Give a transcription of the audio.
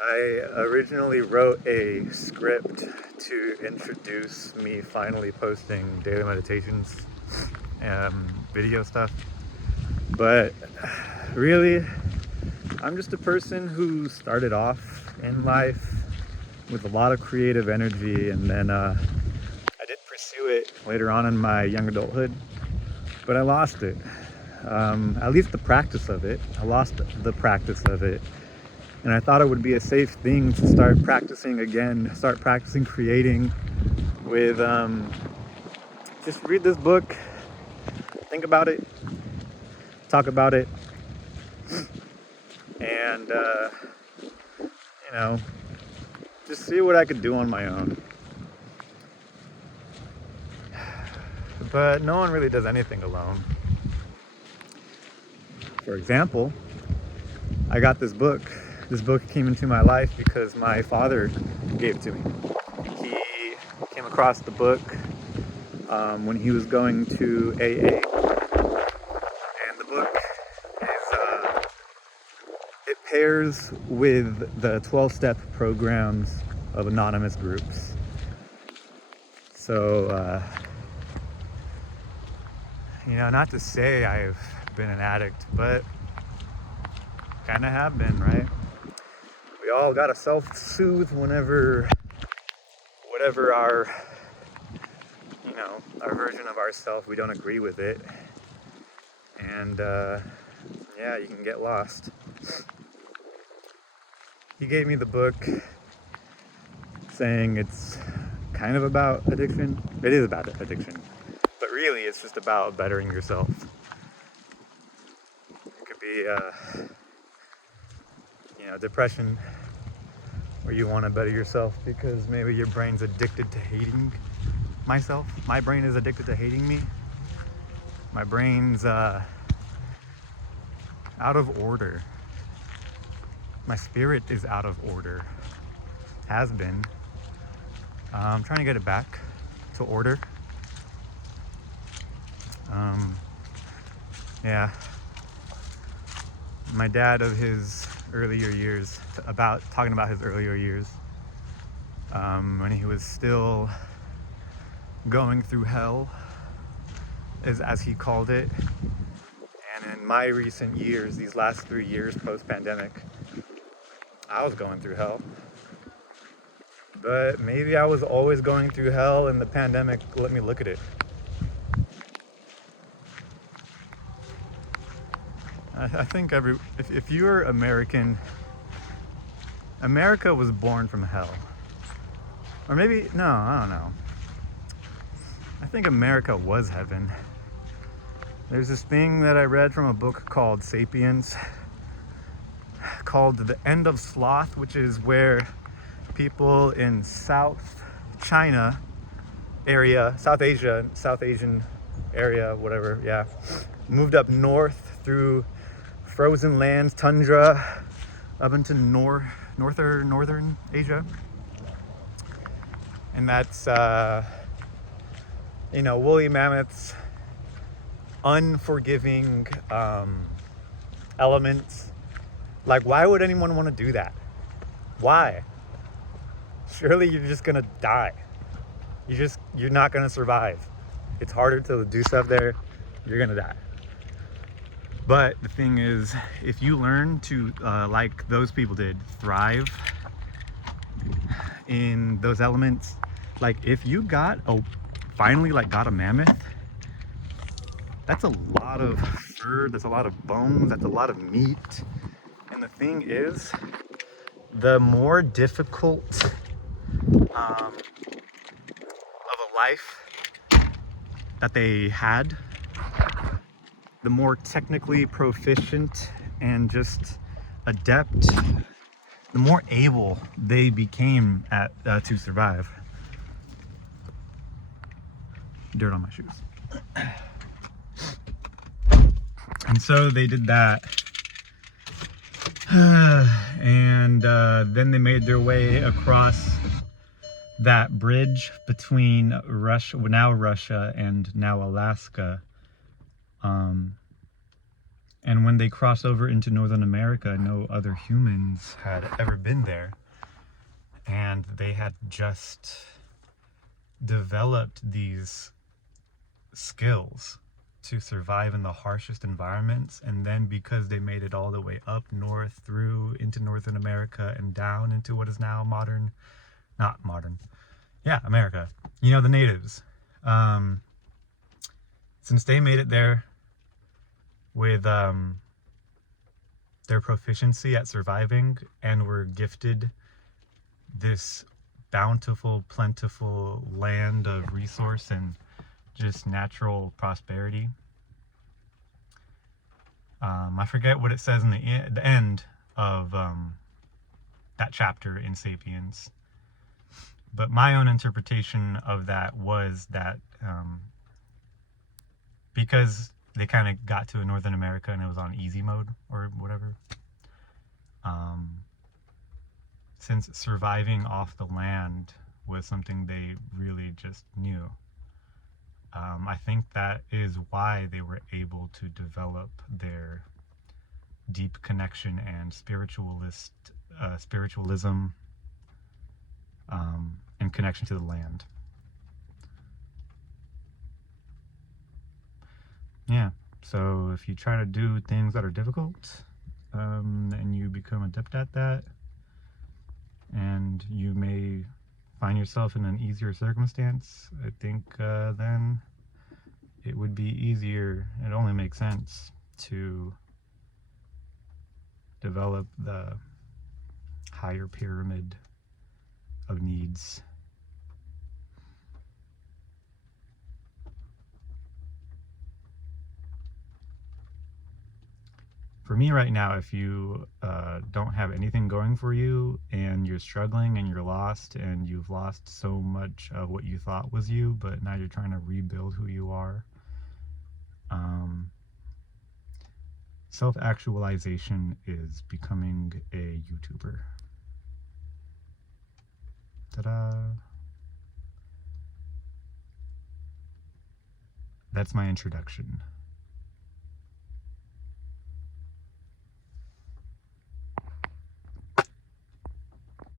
I originally wrote a script to introduce me finally posting daily meditations, video stuff. But really, I'm just a person who started off in life with a lot of creative energy, and then I did pursue it later on in my young adulthood, but I lost it. At least the practice of it. I lost the practice of it. And I thought it would be a safe thing to start practicing again, start practicing creating with, just read this book, think about it, talk about it, and, just see what I could do on my own. But no one really does anything alone. For example, I got this book. This book came into my life because my father gave it to me. He came across the book when he was going to AA. And the book is, it pairs with the 12-step programs of anonymous groups. So, not to say I've been an addict, but kind of have been, right? We all gotta self-soothe whatever our version of ourselves, we don't agree with it. And, you can get lost. He gave me the book saying it's kind of about addiction. It is about addiction. But really, it's just about bettering yourself. It could be, depression, where you want to better yourself because maybe your brain's addicted to hating myself. My brain is addicted to hating me. My brain's out of order. My spirit is out of order. Has been. I'm trying to get it back to order. My dad of his earlier years, talking about his earlier years, when he was still going through hell, as he called it. And in my recent years, these last 3 years post-pandemic, I was going through hell. But maybe I was always going through hell and the pandemic let me look at it. I think if you're American, America was born from hell. Or maybe, no, I don't know. I think America was heaven. There's this thing that I read from a book called Sapiens, called The End of Sloth, which is where people in South China area, South Asian area, whatever, moved up north through frozen lands, tundra, up into northern Asia. And that's, woolly mammoths, unforgiving elements. Like, why would anyone want to do that? Why? Surely you're just gonna die. You're not gonna survive. It's harder to do stuff there. You're gonna die. But the thing is, if you learn to, like those people did, thrive in those elements, like if you finally got a mammoth, that's a lot of fur, that's a lot of bones, that's a lot of meat. And the thing is, the more difficult of a life that they had, the more technically proficient and just adept, the more able they became to survive. Dirt on my shoes. And so they did that. And then they made their way across that bridge between now Russia and now Alaska. And when they crossed over into Northern America, no other humans had ever been there. And they had just developed these skills to survive in the harshest environments. And then because they made it all the way up north through into Northern America and down into what is now America, the natives, since they made it there with their proficiency at surviving and were gifted this bountiful, plentiful land of resource and just natural prosperity. I forget what it says in the end of that chapter in Sapiens, but my own interpretation of that was that because they kind of got to Northern America and it was on easy mode or whatever, since surviving off the land was something they really just knew, I think that is why they were able to develop their deep connection and spiritualism and connection to the land. Yeah, so if you try to do things that are difficult, and you become adept at that, and you may find yourself in an easier circumstance, I think then it would be easier. It only makes sense to develop the higher pyramid of needs. For me right now, if you don't have anything going for you and you're struggling and you're lost and you've lost so much of what you thought was you, but now you're trying to rebuild who you are, self-actualization is becoming a YouTuber. Ta-da! That's my introduction.